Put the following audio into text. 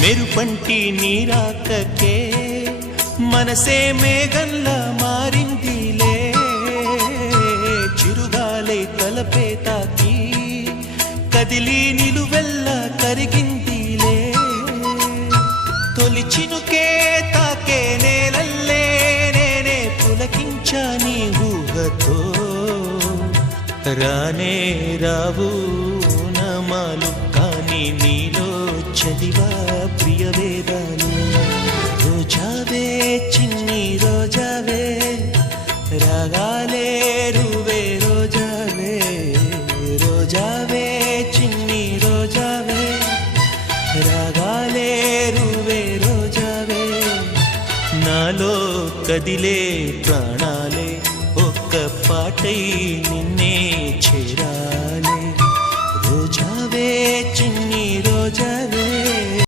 మెరుపంటి నీరాకకే మనసే మేఘంలా మారిందిలే, చిరుగాలై తలపే తాకి కదిలి నిలువెల్లా కరిగిందిలే, తొలి చినుకే తాకే నేలల్లే నేనే పులకించా నీ ఊహతో, రానే రావు నమాలు కానీ నీలో చదివా ప్రియ వేదాలు. రోజావే చిన్ని రోజావే రాగాలే రువే రోజావే, రోజావే చిన్ని రోజావే రాగాలే రువే రోజావే, నాలో కదిలే ప్రాణాలే ఒక్క పాటై నిన్నే చేరాలే. రోజావే చిన్ని